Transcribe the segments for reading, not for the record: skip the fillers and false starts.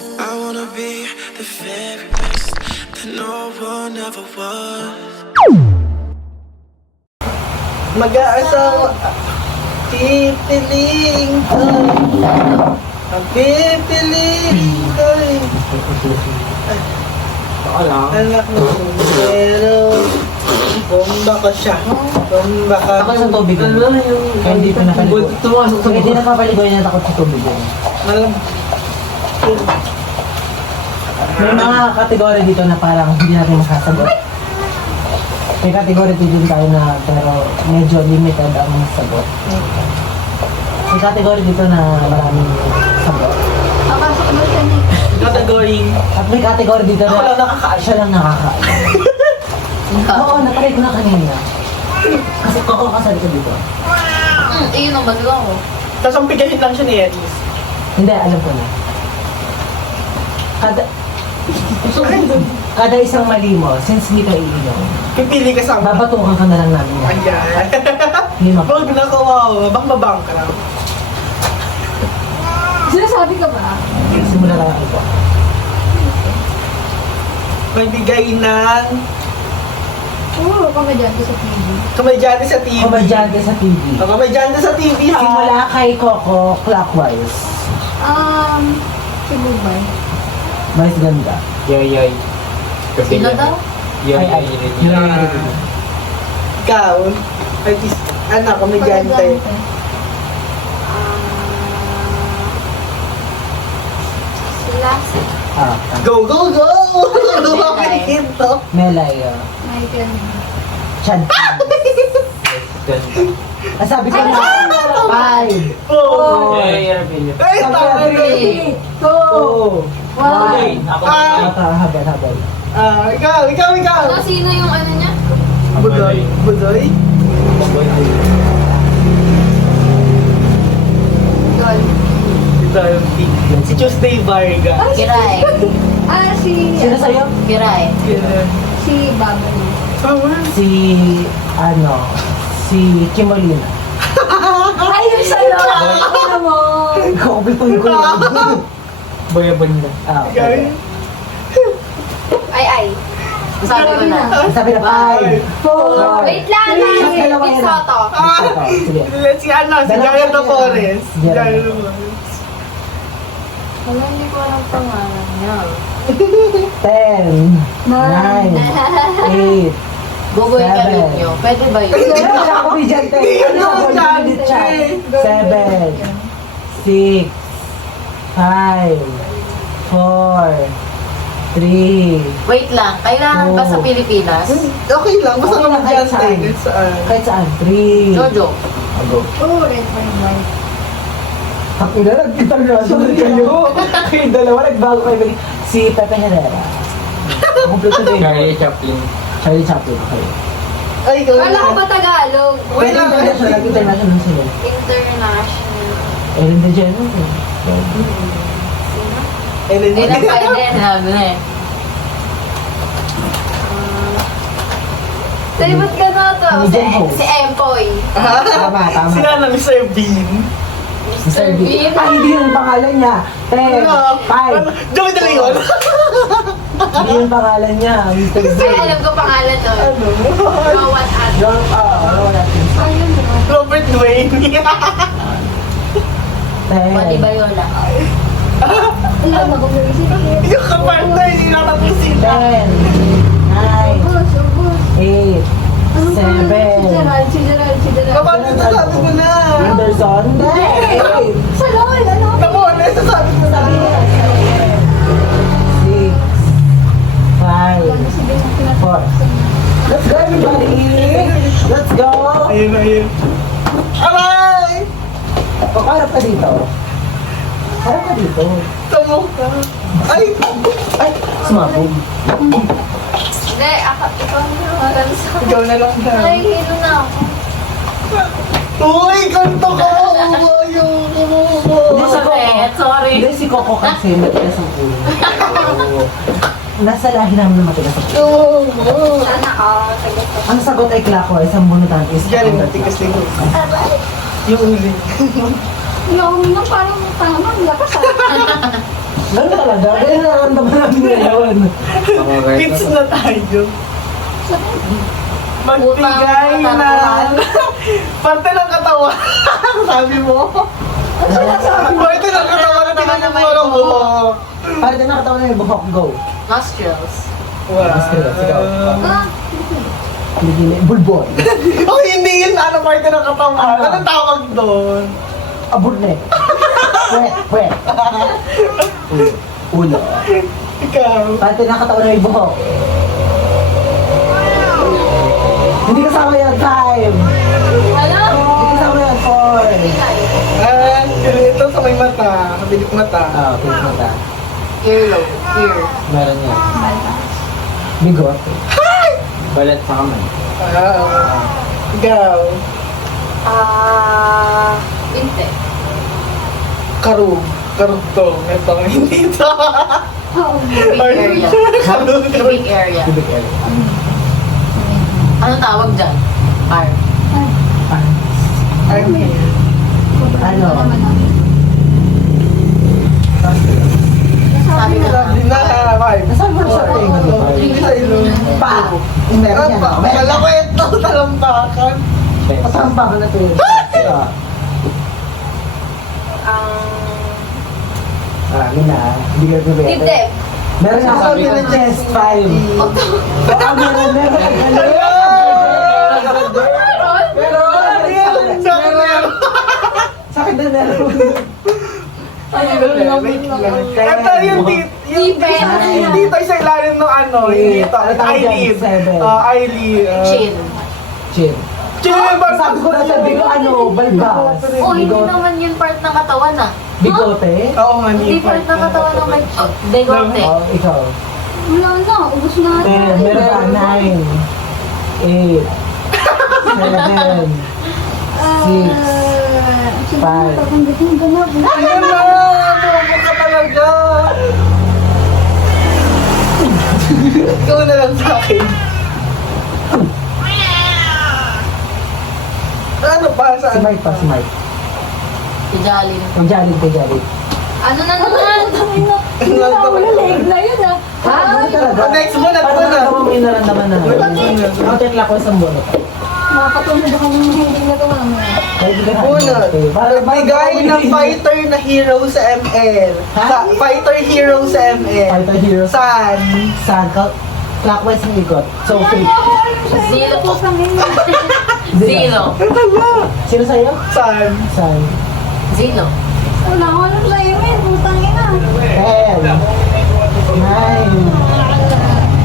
I wanna be the very best that no one ever was. Mag-aasawa. Pipiliin ko. Ang pipiliin ko. Anak mo. Pero kung baka siya. Kung baka. Ako sa tubig. Kaya hindi pa napaligo. Kaya hindi napapaligo yan takot sa tubig. Malam. May mga kategory dito na parang hindi natin masasagot. May kategory din tayo na pero medyo limited ang sagot. May kategory dito na maraming sagot. Papasok mo siya ni. Category. At may kategory dito Ako na lang nakakain. siya lang nakakain. Oo, natry ko na kanina. Kasi kasali ko dito. Iyon ang magawa ko. Tapos ang pigahin lang siya ni Edis. Hindi, alam ko na. Kada isang mali mo, since hindi ka iinom, Pipili ka sa mga. babatukan ka na lang namin. Ayan. Hindi mapag. Huwag na kawawa. Bang babang ka lang. Sinasabi ka ba? Simula lang ako. May bigay ng Oo, komedyante sa TV. komedyante sa TV. Komedyante sa TV. Komedyante sa TV ha. Simula kay Coco clockwise. Si Bubay. Mas ganda. Yoyoy. Sino daw? Ay, yun ang review. Ikaw. Artist. Ano, komedyante. Sila. Ah, Go, go, go! Melay. Ito. Melay. Michael. Chad. Sabi ko na, 5. Oh. Yoyoy, Arbilio. Ay, tama na. 3, 2, Oh. 1. Ako Ah. Habal. Ikaw. Sino yung ano niya? Budoy. Budoy? Yun. Ito yung pink. Si Tuesday Varga. Kiray. Sino sa'yo? Kiray. Kaya. Si Babay. Si, si Kimolina. Ayun sa'yo! Ano mo? Kaupitoy ko yun. Bayaban na. Ah, Ikaw okay. yun. Ay. Sabi ko na. Sabi na 5, 4. Wait lang! Dalawa yan. Miss Soto. Sige. Si Gaya Dolores. Si Gaya Dolores. Wala, hindi ko alam pangalan niya. 10, 9, 8, Gugoy ka rin nyo. Pwede ba yun? Ano siya komedyante? Ano siya komedyante? 7, 6, 5, 4, 3. Wait lang. Kailangan ba sa Pilipinas? Okay lang, basta Okay lang, kahit komedyante. saan. Saan? Kahit saan? 3. Jojo. Oo, Red Fine White. ang ina, nag-international kayo. Kayong dalawa, nagbago kayo. Si Pepe Herrera. Kompleto din. Charlie Chaplin. Charlie Chaplin. Okay. Ay, ikaw Kala ko na. ba Tagalog? Wait lang. International sila. International. Ellen DeGeneres. Ellen Hindi na pwede. Sabi na eh. Say, ba't ka na to? Medium host. Si Empoy. Tama. Sila na Mr. Bean. Mr. Bean. Ay, hindi yung pangalan niya. 10, 5. Joey De Leon. Hindi yung pangalan niya. Mr. Ay, Bean. alam ko pangalan to. Ano? Rowan At. Wala. Ayun mo. Robert Dwayne. 10, Mati Bayola. Alam mo kung naisip ko. Yung kapantay, hindi natapusin. 10, 9, Ubus. 8, Ano pa? 7. Si Gerald. Kapag nasasabi ko na. Anderson. 8, Sa LOL, ano? Tamo, nasasabi ko na. 6, 5, 4. Let's go, everybody! Let's go! Ayun. Aray! Pakarap ka dito. Harap ka dito. Tamo ka. Ay! Ay, sumabog. Hindi, ikaw na sa... Ikaw na lang na. Ay, hilo na ako. Uy, kanto ka! Ayaw ko. Hindi si Coco. Sorry. Hindi si Coco kasi matigas ang ulo. Oo. Nasa lahi namin na matigas ang ulo. Sana ka. Sagot ko. Ang sagot ay clockwise, ang bunutan is Galing matigas na yun. Yung uli. Yung uminom parang tama, lakas ah. Ganun talaga. Ganun nararamdaman namin ngayon. Kids na tayo. Magbigay Utang, na parte ng katawan. Sabi mo. Parte ng katawan na tinutulong ng buhok. Para din nakatawa na yung buhok, go. Nostrils. Wow. Ikaw. Ah, Hindi, bulbon. Oh, hindi yun. Ano parte ng katawan? Anong tawag doon? Aburne. Pwet. Ulo. Ikaw. Para din nakatawa na yung buhok. Hindi kasama yan, time. Hello? Hindi kasama yan, 4. Ah, ito sa may mata. Kabilik mata. Ah, okay, mata. Earlobe. Ear. Meron yan. Bigot. Balat pa kamay. Ah, ikaw. Inte. Karug. Karugtong. Ito, hindi ito. Big area. Karug. Big area. Big area. Ano tawag dyan? Arm. I'm here. Ano? Sabi na. Sabi na, five. Nasaan mo sa tinga di ba? Hindi sa ilong. Pa! Meron yan. Ano? Wala ko ito. Talampakan. Pasampa ka na ito. Yun na. Hindi ka sabihin. Dibdib. Meron nga sabi ng chest 5. Baka meron. Sa akin din meron. Ito yung dito sa ilalim ng ano, dito, eyelid. Eyelid. Chin. Chin. Chin, ba? Sabi ko na sabi ko ano, balbas. Oh, hindi naman yun part ng katawan ah. Bigote. Oo nga, Hindi part ng katawan ng may... Degote. Oh, ikaw. Wala na, ubus na. Meron ka 9, 8, 7, 6, 5. Ayun na! Bobo ka talaga! Ikaw na lang sa akin. Ano pa? Si Saan? Mike pa, si Mike. Si Jalin. Kay Jalit. Ano na naman? Leg na yun ah. Ano talaga? Next mo na, Paano ito na. naman may naramdaman na? Ang tekla ko isang bunot. Makakatulog ako ng hindi na ito mamaya. Kahit hindi ka Bunot. Nagbigay ng fighter na hero sa ML. Fighter hero sa ML. Fighter hero. Saan? Saan? Clockwise ng ikot. So, fake. Zero po. Zero. Sino sa'yo? Saan? Saan? Zero. Wala ko alam sa'yo, men. Putang ina. 10, 9,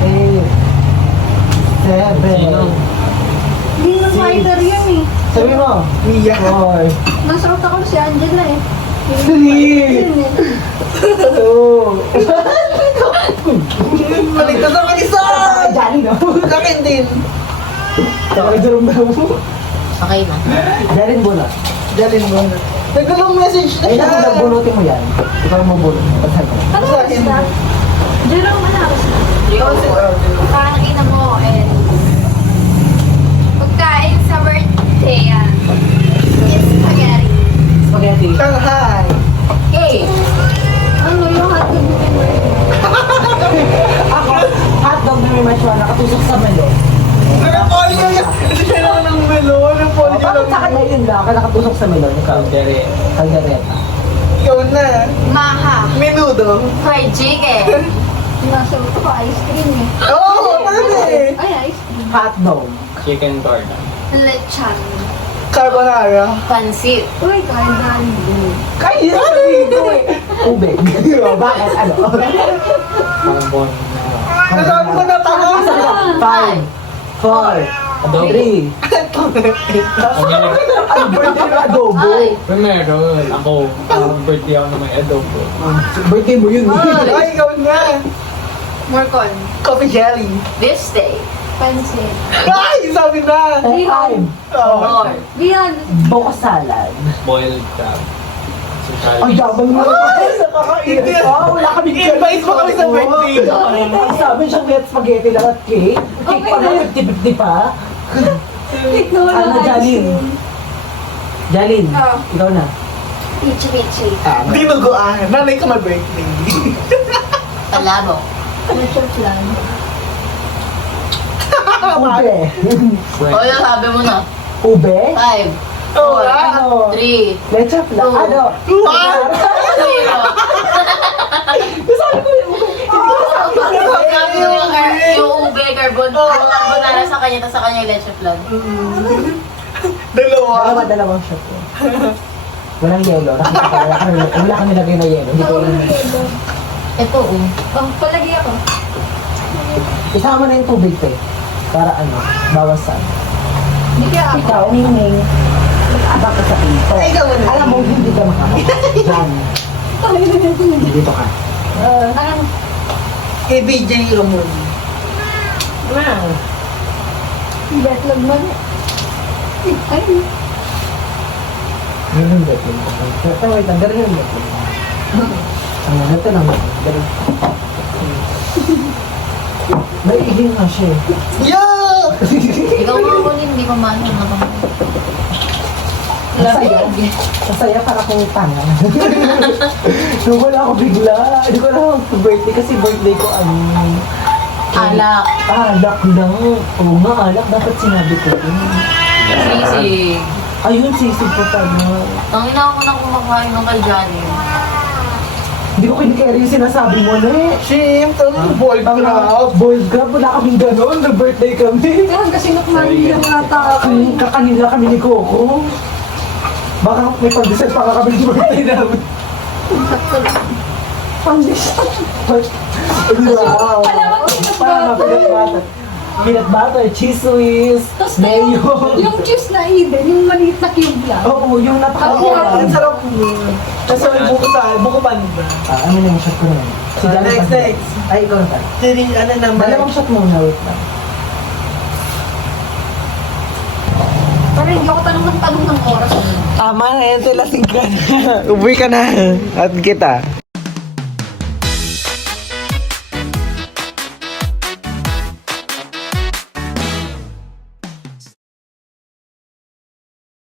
8, 7, Hindi na fighter yun eh. sabi mo, Mia. 4, Nasrot ako si Angela eh. 3, Yun eh. 2, Balik na sa akin isa! Jolly no? Sa akin din. Takay durong na mo. Okay na. Jarin bunot. Dalin mo na. Nagulong message na Ay, siya. naku, nagbunutin mo yan. Ikaw mo bunot. Pagsan ko. Ano Sa ba akin. sila? Jerome, ano ba sila? Parang ina mo and Pagkain sa birthday yan. It's spaghetti. Spaghetti. Shanghai. cake. Ano yung hotdog mo yung birthday? Ako, hotdog na may matcha, nakatusok sa melon. Nagapolyo yan. Siya naman ng melon. Nagapolyo Bakit sa kanya yun lang? Ka nakatusok sa melon. Ikaw. Caldereta. Ikaw na. Maha. Menudo. Fried chicken. Nasagot ko ice cream eh. Oo, pwede. Ay, ice cream. Hotdog. Chicken corn. Lechon. Carbonara. Pansit. Uy, kailan. Kaya sabihin ko eh. Tubig. Bakit? Ano? Pambon. Nasabi ko na tanga. 5, 4, 3. Ano birthday na adobo? Ay. Meron. Ako, birthday ako na may adobo. Birthday mo yun. Ay, ikaw na. More corn. Coffee jelly. This day. Pansit. Ay, sabi na. 5. Oh. Or Beyond. Buko salad. Boiled crab. Ay, yabang mo. Hindi. Wala kami Invite mo kami sa birthday. Sa amin siyang net spaghetti lang at cake. Cake pa na 50-50 pa. Ano, Jalin? Jalin, Oh. ikaw na. Ichi-michi. Dinuguan. Nanay ka mag-birthday. Talabo. Leche flan. Ube. O yun, sabi mo na. Ube? 5, Oo, 4, ano? 3, Leche flan. Oh. Ano? What? 0. Sabi ko yung Sabi mo yung ube, carbonara sa kanya, tapos sa kanya yung leche flan. Dalawa. dalawang shot yun. Walang yelo. Wala kami lagay na yelo. Hindi ko alam. Ito, Oh, palagi ako. Isama na yung tubig ko eh. Para ano, bawasan. Hindi kaya ako. Ikaw, Ming, abang ka sa pinto. Ikaw na. Alam mo, hindi ka makakapag. Diyan. Dito ka. Ang Kay BJ Lumon. Wow. betlog man. Ay, Yun yung betlog ko. Pero wait lang, ganun yung betlog. Ano, ito lang. Ganun. May iging nga siya eh. Yo! ikaw mga kunin, hindi ko man. Masaya. Masaya para kung tanga. Nung wala ako bigla. Hindi ko alam ang birthday kasi birthday ko ano. Alak. Alak lang. Oo nga, alak. Dapat sinabi ko. Sisig. Ayun, sisig po tayo. Tangina ako nang kumakain ng kay Johnny. Hindi ko kinikeri yung sinasabi mo na eh. Shim, bold crowd. Boys Club, wala kaming ganon. Nag-birthday kami. kaya kasi nukmandi ng mga tao. Kakanila kami ni Coco. Baka may pandesal para kami ng birthday namin. Sakto lang. Pandesal. Wow. Para peanut butter. Peanut butter, cheese whiz, Tapos mayo. yung cheese na Eden, yung maliit na cube lang. Oo, yung Ang napaka-sarap. sarap mo. Kasi may buko panda. Ano na yung shot ko na yun? Johnny Next, pa- next. Ay, ikaw na. Siri, ano naman? Dalawang shot muna, wait lang. Parang hindi ako tanong ng oras. Tama na yan sila, lasing ka na. Uwi ka na. At kita.